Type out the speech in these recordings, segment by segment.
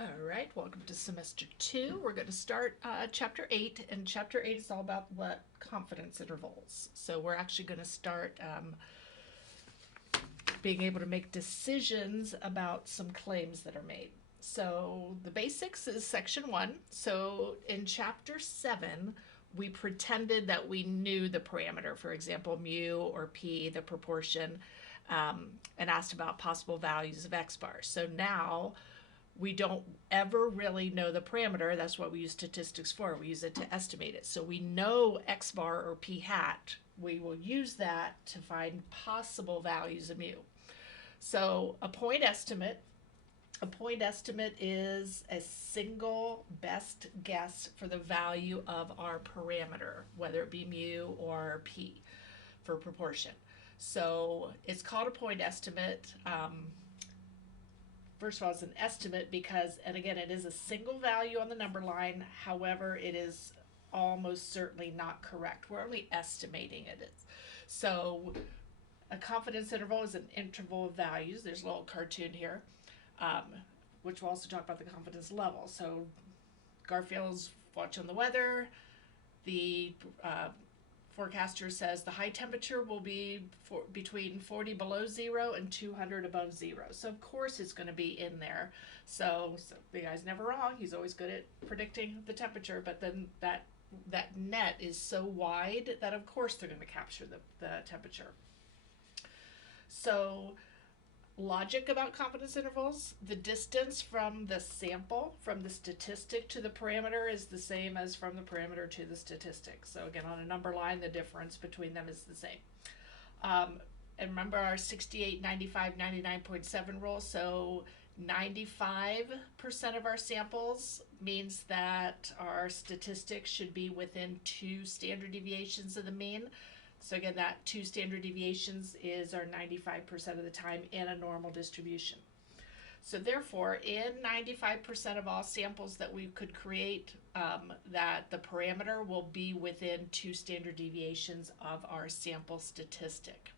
All right, welcome to semester 2. We're going to start chapter 8, and chapter 8 is all about what confidence intervals. So we're actually going to start being able to make decisions about some claims that are made. So the basics is section 1. So in chapter 7, we pretended that we knew the parameter, for example, mu or p, the proportion, and asked about possible values of x bars. So now we don't ever really know the parameter. That's what we use statistics for. We use it to estimate it. So we know x bar or p hat. We will use that to find possible values of mu. So a point estimate is a single best guess for the value of our parameter, whether it be mu or p for proportion. So it's called a point estimate. First of all, it's an estimate because, and again, it is a single value on the number line. However, it is almost certainly not correct. We're only estimating it. So a confidence interval is an interval of values. There's a little cartoon here, which we'll also talk about the confidence level. So Garfield's watching the weather. The forecaster says the high temperature will be between 40 below zero and 200 above zero. So of course it's going to be in there. So the guy's never wrong. He's always good at predicting the temperature, but then that net is so wide that of course they're going to capture the temperature. So logic about confidence intervals: the distance from the sample, from the statistic to the parameter, is the same as from the parameter to the statistic. So again, on a number line, the difference between them is the same. And remember our 68, 95, 99.7 rule. So 95% of our samples means that our statistics should be within 2 standard deviations of the mean. So again, that 2 standard deviations is our 95% of the time in a normal distribution. So therefore, in 95% of all samples that we could create, that the parameter will be within 2 standard deviations of our sample statistic.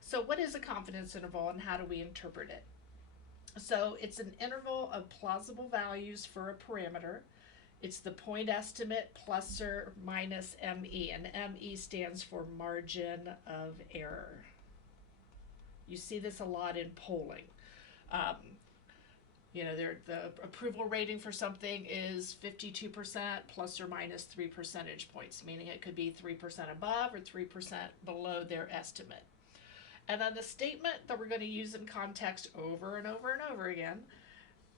So what is a confidence interval and how do we interpret it? So it's an interval of plausible values for a parameter. It's the point estimate plus or minus ME, and ME stands for margin of error. You see this a lot in polling. The approval rating for something is 52% plus or minus 3 percentage points, meaning it could be 3% above or 3% below their estimate. And then the statement that we're going to use in context over and over and over again,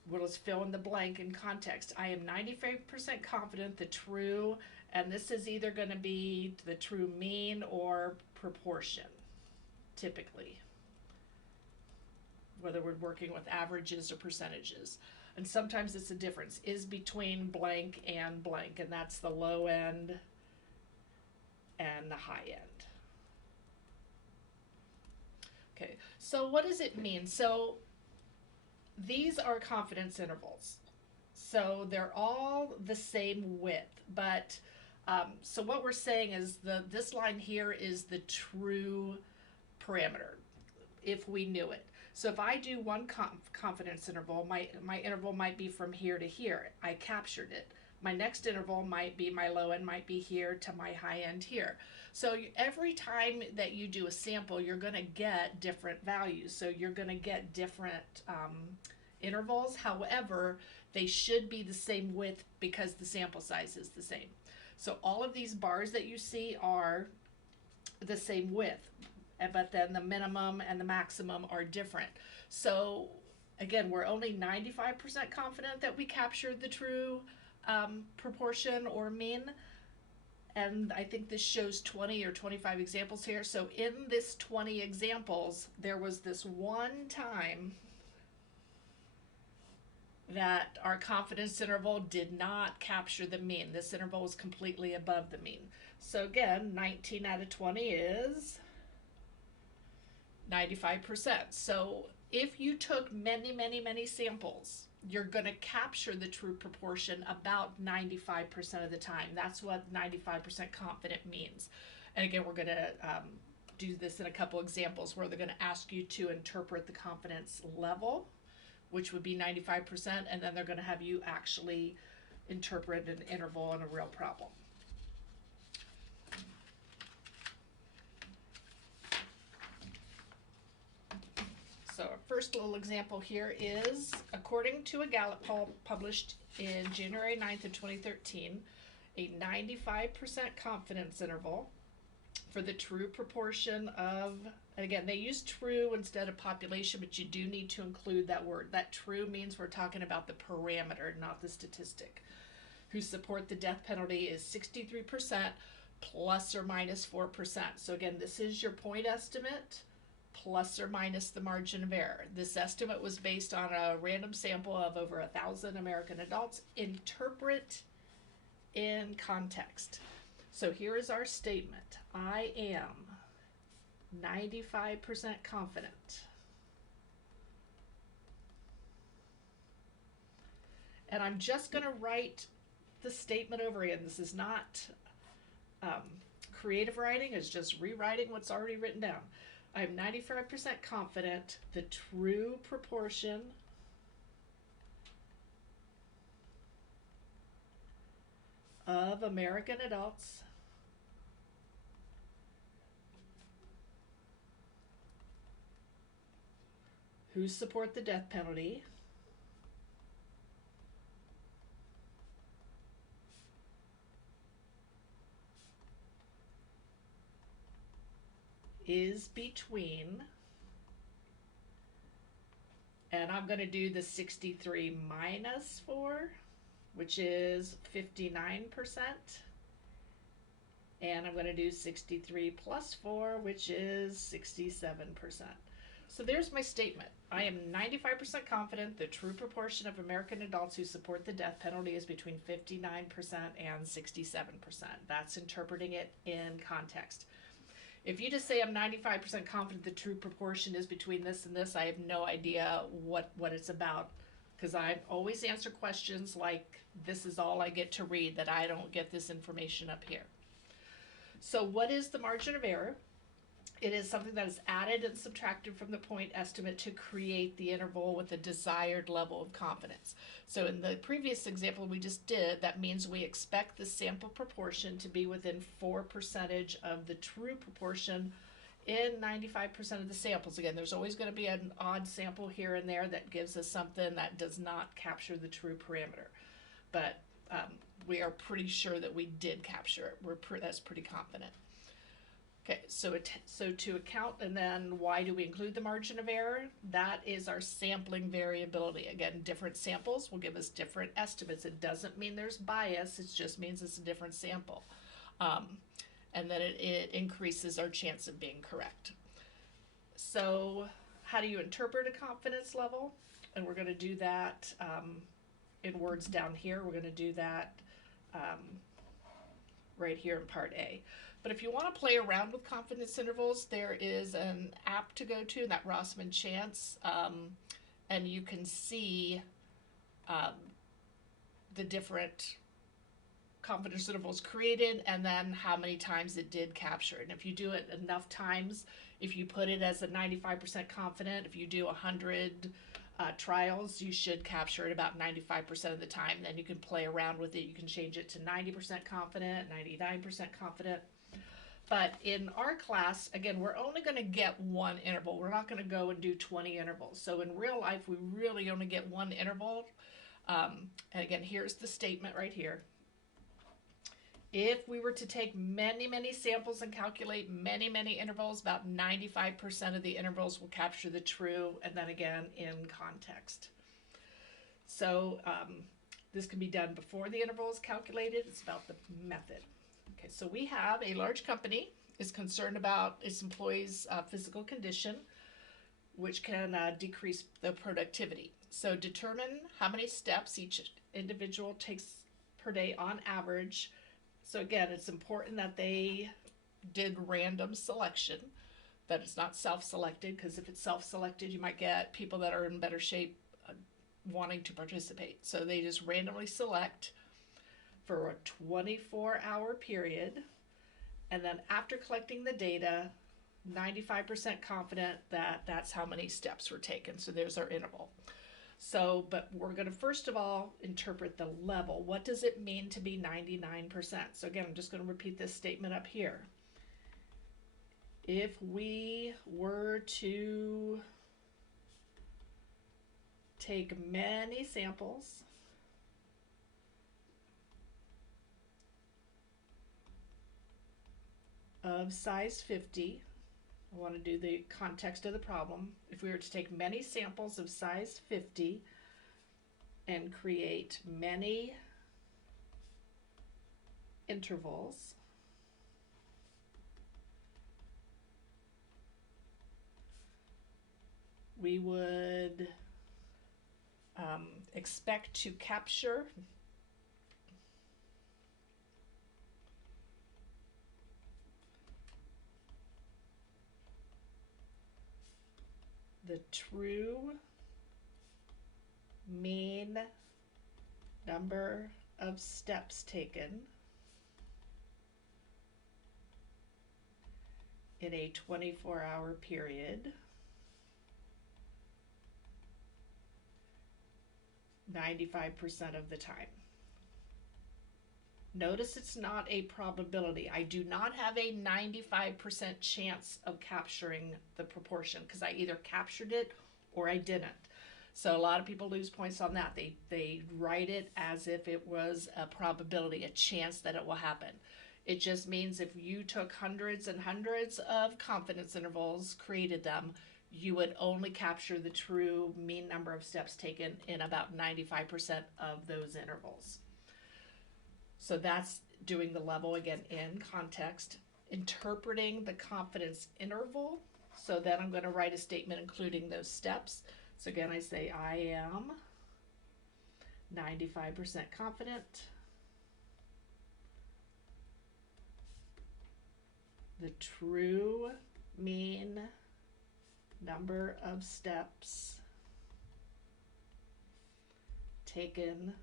we'll just fill in the blank in context. I am 95% confident the true, and this is either going to be the true mean or proportion, typically, whether we're working with averages or percentages. And sometimes it's a difference, is between blank, and that's the low end and the high end. Okay, so what does it mean? So these are confidence intervals. So they're all the same width, but so what we're saying is this line here is the true parameter if we knew it. So if I do one confidence interval, my interval might be from here to here. I captured it. My next interval might be, my low end might be here to my high end here. So every time that you do a sample, you're going to get different values. So you're going to get different intervals. However, they should be the same width because the sample size is the same. So all of these bars that you see are the same width, but then the minimum and the maximum are different. So again, we're only 95% confident that we captured the true proportion or mean. And I think this shows 20 or 25 examples here. So in this 20 examples, there was this one time that our confidence interval did not capture the mean. This interval was completely above the mean. So again, 19 out of 20 is 95%. So if you took many, many, many samples, you're going to capture the true proportion about 95% of the time. That's what 95% confident means. And again, we're going to do this in a couple examples where they're going to ask you to interpret the confidence level, which would be 95%, and then they're going to have you actually interpret an interval on a real problem. So our first little example here is, according to a Gallup poll published in January 9th of 2013, a 95% confidence interval for the true proportion of, again, they use true instead of population, but you do need to include that word. That true means we're talking about the parameter, not the statistic. Who support the death penalty is 63% plus or minus 4%. So again, this is your point estimate plus or minus the margin of error. This estimate was based on a random sample of over 1,000 American adults. Interpret in context. So here is our statement. I am 95% confident. And I'm just going to write the statement over again. This is not creative writing. It's just rewriting what's already written down. I'm 95% confident the true proportion of American adults who support the death penalty is between, and I'm going to do the 63 minus 4, which is 59%, and I'm going to do 63 plus 4, which is 67%. So there's my statement. I am 95% confident the true proportion of American adults who support the death penalty is between 59% and 67%. That's interpreting it in context. If you just say I'm 95% confident the true proportion is between this and this, I have no idea what it's about, because I always answer questions like this is all I get to read, that I don't get this information up here. So what is the margin of error? It is something that is added and subtracted from the point estimate to create the interval with a desired level of confidence. So in the previous example we just did, that means we expect the sample proportion to be within 4% of the true proportion in 95% of the samples. Again, there's always going to be an odd sample here and there that gives us something that does not capture the true parameter. But we are pretty sure that we did capture it. That's pretty confident. Okay, so to account, and then why do we include the margin of error? That is our sampling variability. Again, different samples will give us different estimates. It doesn't mean there's bias, it just means it's a different sample. And then it increases our chance of being correct. So how do you interpret a confidence level? And we're going to do that in words down here. We're going to do that right here in part A. But if you want to play around with confidence intervals, there is an app to go to, that Rossmann Chance, and you can see the different confidence intervals created and then how many times it did capture. And if you do it enough times, if you put it as a 95% confident, if you do 100 trials, you should capture it about 95% of the time. Then you can play around with it. You can change it to 90% confident, 99% confident. But in our class, again, we're only going to get one interval. We're not going to go and do 20 intervals. So in real life, we really only get one interval. And again, here's the statement right here. If we were to take many, many samples and calculate many, many intervals, about 95% of the intervals will capture the true, and then again in context. So this can be done before the interval is calculated. It's about the method. Okay, so we have a large company is concerned about its employees' physical condition, which can decrease the productivity. So determine how many steps each individual takes per day on average. So again, it's important that they did random selection, that it's not self-selected, because if it's self-selected, you might get people that are in better shape wanting to participate. So they just randomly select for a 24-hour period, and then after collecting the data, 95% confident that that's how many steps were taken. So there's our interval. So, but we're going to first of all interpret the level. What does it mean to be 99%? So again, I'm just going to repeat this statement up here. If we were to take many samples of size 50, I want to do the context of the problem. If we were to take many samples of size 50 and create many intervals, we would expect to capture the true mean number of steps taken in a 24-hour period 95% of the time. Notice it's not a probability. I do not have a 95% chance of capturing the proportion because I either captured it or I didn't. So a lot of people lose points on that. They write it as if it was a probability, a chance that it will happen. It just means if you took hundreds and hundreds of confidence intervals, created them, you would only capture the true mean number of steps taken in about 95% of those intervals. So that's doing the level again in context, interpreting the confidence interval. So then I'm going to write a statement including those steps. So again, I say I am 95% confident the true mean number of steps taken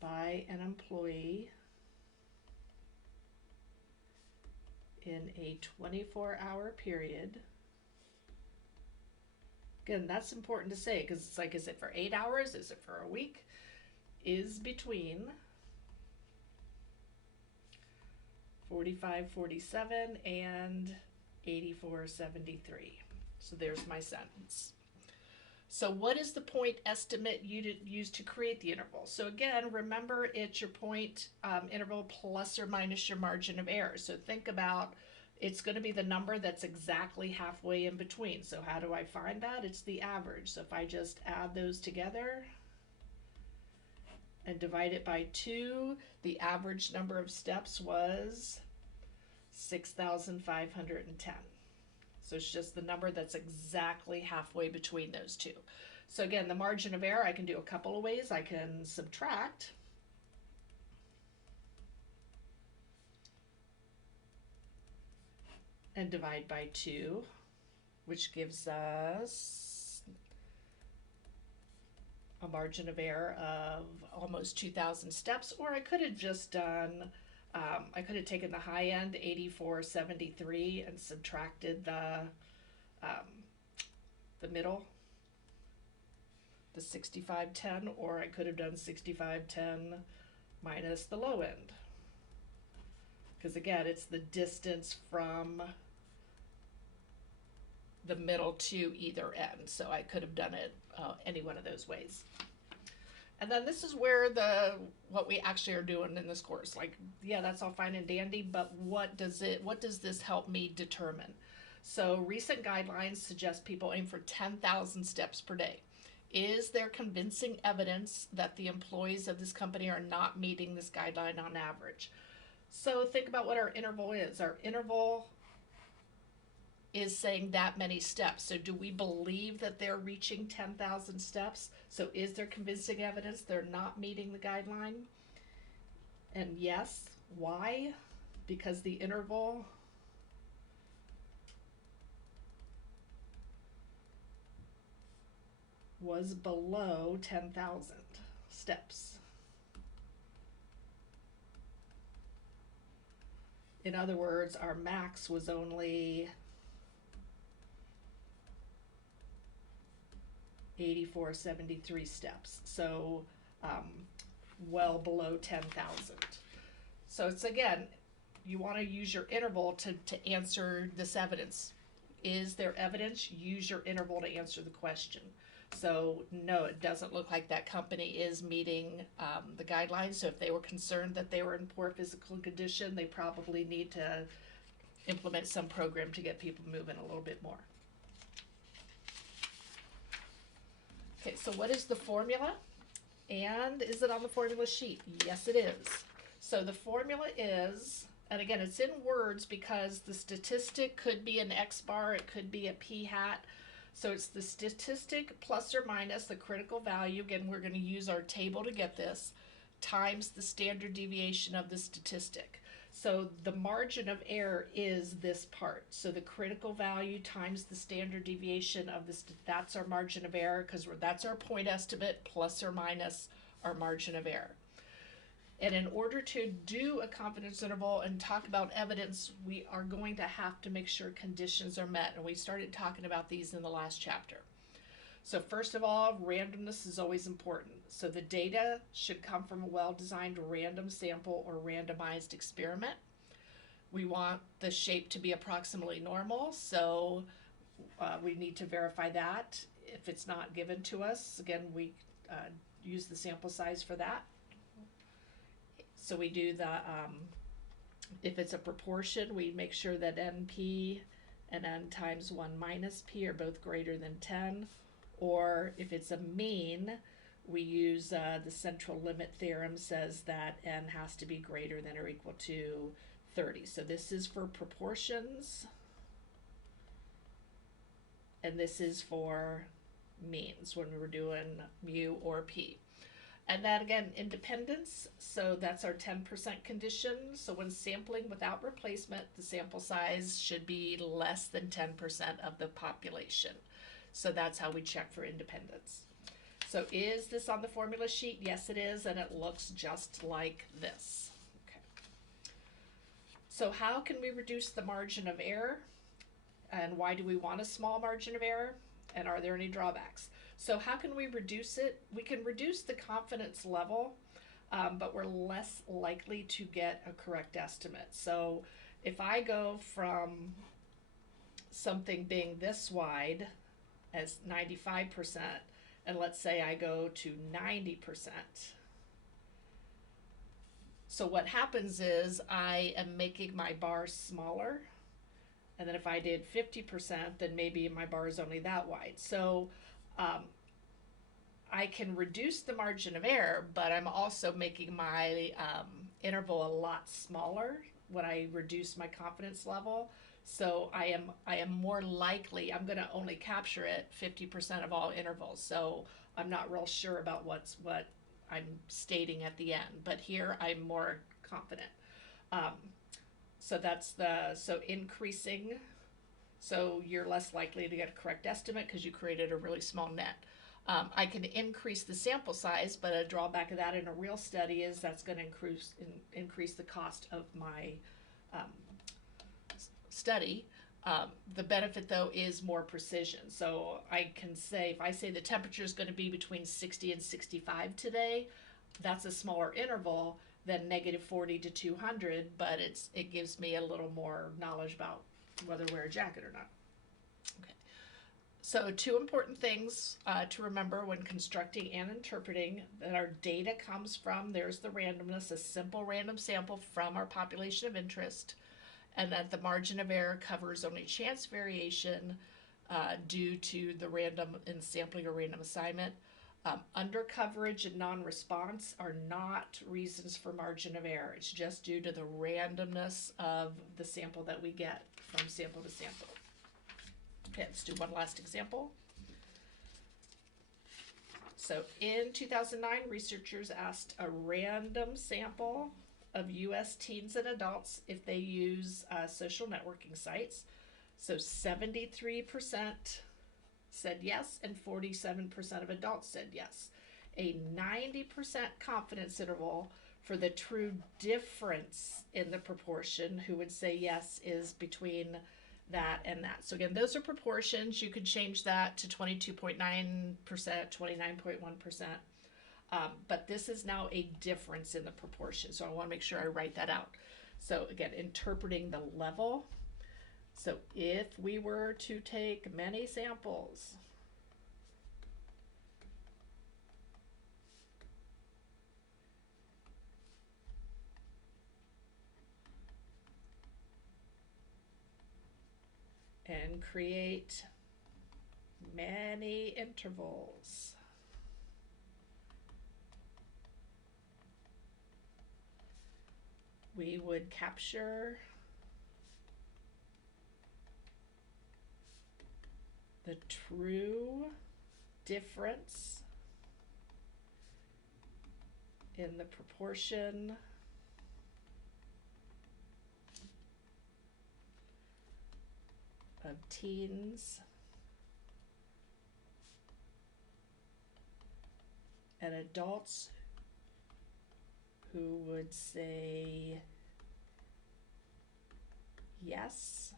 by an employee in a 24-hour period. Again, that's important to say because it's like, is it for 8 hours? Is it for a week? Is between 45:47 and 84:73. So there's my sentence. So what is the point estimate you use to create the interval? So again, remember it's your point interval plus or minus your margin of error. So think about it's going to be the number that's exactly halfway in between. So how do I find that? It's the average. So if I just add those together and divide it by 2, the average number of steps was 6,510. So it's just the number that's exactly halfway between those two. So again, the margin of error, I can do a couple of ways. I can subtract. And divide by 2, which gives us a margin of error of almost 2,000 steps. Or I could have just done I could have taken the high end, 8473, and subtracted the middle, the 6510, or I could have done 6510 minus the low end. Because again, it's the distance from the middle to either end. So I could have done it any one of those ways. And then this is where what we actually are doing in this course. Like, yeah, that's all fine and dandy, but what does this help me determine? So recent guidelines suggest people aim for 10,000 steps per day. Is there convincing evidence that the employees of this company are not meeting this guideline on average? So think about what our interval is. Our interval is saying that many steps. So do we believe that they're reaching 10,000 steps? So is there convincing evidence they're not meeting the guideline? And yes. Why? Because the interval was below 10,000 steps. In other words, our max was only 8473 steps. So well below 10,000. So it's, again, you want to use your interval to answer this evidence. Is there evidence? Use your interval to answer the question. So no, it doesn't look like that company is meeting the guidelines. So if they were concerned that they were in poor physical condition, they probably need to implement some program to get people moving a little bit more. Okay, so what is the formula? And is it on the formula sheet? Yes, it is. So the formula is, and again, it's in words because the statistic could be an X bar, it could be a P hat. So it's the statistic plus or minus the critical value. Again, we're going to use our table to get this, times the standard deviation of the statistic. So the margin of error is this part. So the critical value times the standard deviation of this, that's our margin of error, because that's our point estimate plus or minus our margin of error. And in order to do a confidence interval and talk about evidence, we are going to have to make sure conditions are met. And we started talking about these in the last chapter. So first of all, randomness is always important. So the data should come from a well-designed random sample or randomized experiment. We want the shape to be approximately normal, so we need to verify that. If it's not given to us, again, we use the sample size for that. So we do the, if it's a proportion, we make sure that NP and N times 1 minus P are both greater than 10. Or if it's a mean, we use the central limit theorem says that N has to be greater than or equal to 30. So this is for proportions, and this is for means when we're doing mu or P. And then again, independence, so that's our 10% condition. So when sampling without replacement, the sample size should be less than 10% of the population. So that's how we check for independence. So is this on the formula sheet? Yes, it is, and it looks just like this. Okay. So how can we reduce the margin of error? And why do we want a small margin of error? And are there any drawbacks? So how can we reduce it? We can reduce the confidence level, but we're less likely to get a correct estimate. So if I go from something being this wide as 95%, and let's say I go to 90%. So what happens is I am making my bar smaller, and then if I did 50%, then maybe my bar is only that wide. So I can reduce the margin of error, but I'm also making my interval a lot smaller when I reduce my confidence level. So I am more likely, I'm going to only capture it 50% of all intervals. So I'm not real sure about what I'm stating at the end, but here I'm more confident. So that's so increasing, so you're less likely to get a correct estimate because you created a really small net. I can increase the sample size, but a drawback of that in a real study is that's going to increase the cost of my study. The benefit though is more precision. So I can say, if I say the temperature is going to be between 60 and 65 today, that's a smaller interval than -40 to 200, but it gives me a little more knowledge about whether to wear a jacket or not. Okay. So two important things to remember when constructing and interpreting: that our data comes from, there's the randomness, a simple random sample from our population of interest, and that the margin of error covers only chance variation due to the random in sampling or random assignment. Undercoverage and non-response are not reasons for margin of error. It's just due to the randomness of the sample that we get from sample to sample. Okay, let's do one last example. So in 2009, researchers asked a random sample of US teens and adults if they use social networking sites. So 73% said yes, and 47% of adults said yes. A 90% confidence interval for the true difference in the proportion who would say yes is between that, and that. So again, those are proportions. You could change that to 22.9%, 29.1%. But this is now a difference in the proportion. So I want to make sure I write that out. So again, interpreting the level. So if we were to take many samples, and create many intervals, we would capture the true difference in the proportion of teens and adults who would say yes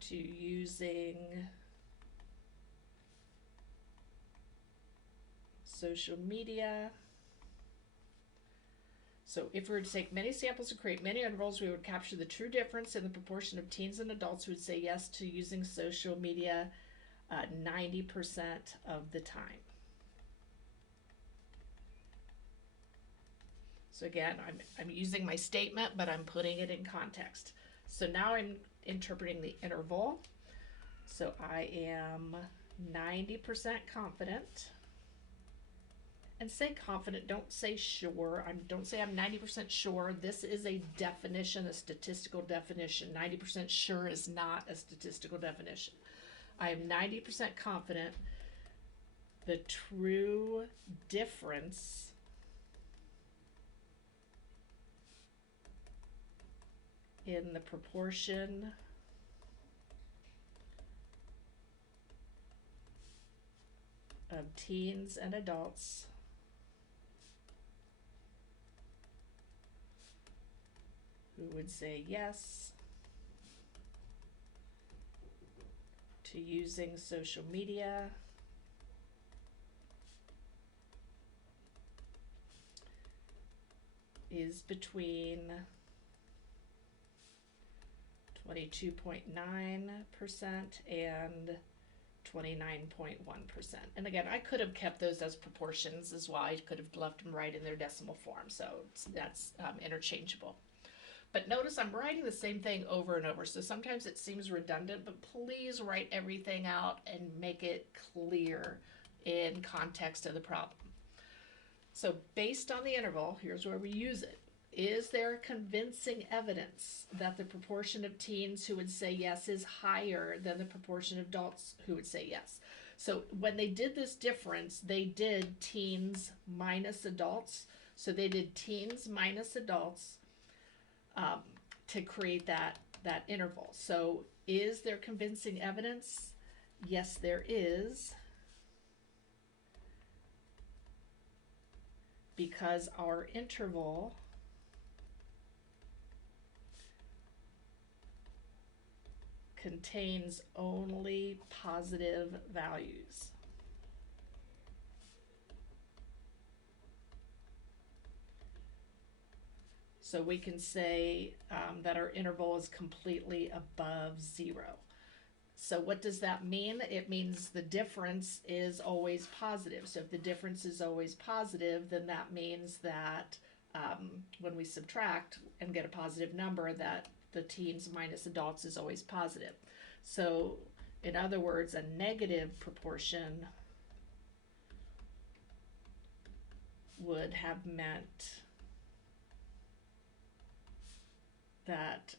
to using social media. So if we were to take many samples and create many intervals, we would capture the true difference in the proportion of teens and adults who would say yes to using social media 90% of the time. So again, I'm using my statement, but I'm putting it in context. So now I'm interpreting the interval. So I am 90% confident. And say confident, don't say sure. Don't say I'm 90% sure. This is a definition, a statistical definition. 90% sure is not a statistical definition. I am 90% confident the true difference in the proportion of teens and adults who would say yes to using social media is between 22.9% and 29.1%. And again, I could have kept those as proportions as well. I could have left them right in their decimal form, so that's interchangeable. But notice I'm writing the same thing over and over, so sometimes it seems redundant, but please write everything out and make it clear in context of the problem. So based on the interval, here's where we use it. Is there convincing evidence that the proportion of teens who would say yes is higher than the proportion of adults who would say yes? So when they did this difference, they did teens minus adults. So they did teens minus adults to create that interval. So is there convincing evidence? Yes, there is. Because our interval contains only positive values. So we can say that our interval is completely above 0. So what does that mean? It means the difference is always positive. So if the difference is always positive, then that means that when we subtract and get a positive number, that the teens minus adults is always positive. So in other words, a negative proportion would have meant that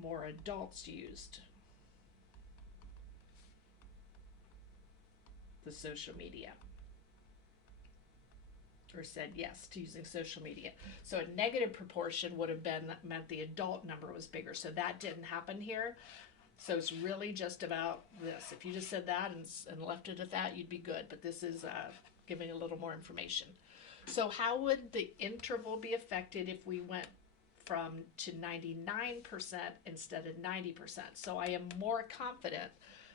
more adults used the social media or said yes to using social media. So a negative proportion would have been meant the adult number was bigger. So that didn't happen here. So it's really just about this. If you just said that and left it at that, you'd be good. But this is giving a little more information. So how would the interval be affected if we went from to 99% instead of 90%. So I am more confident.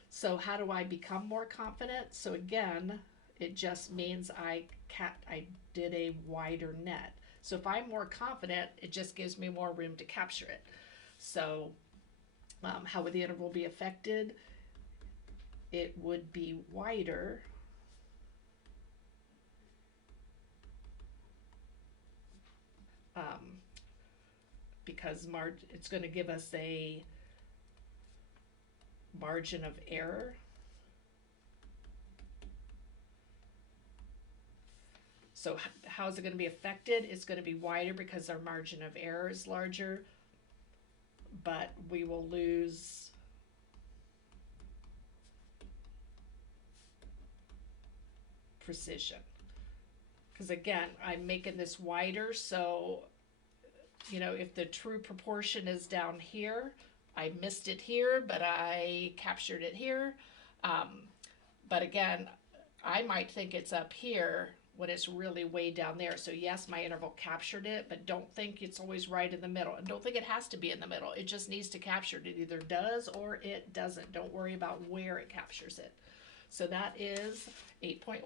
So how do I become more confident? So again, it just means I did a wider net. So if I'm more confident, it just gives me more room to capture it. So how would the interval be affected? It would be wider um, because it's going to give us a margin of error. So how is it going to be affected? It's going to be wider because our margin of error is larger, but we will lose precision. Because again, I'm making this wider, so if the true proportion is down here, I missed it here, but I captured it here. But again, I might think it's up here when it's really way down there. So yes, my interval captured it, but don't think it's always right in the middle. And don't think it has to be in the middle. It just needs to capture it. It either does or it doesn't. Don't worry about where it captures it. So that is 8.1.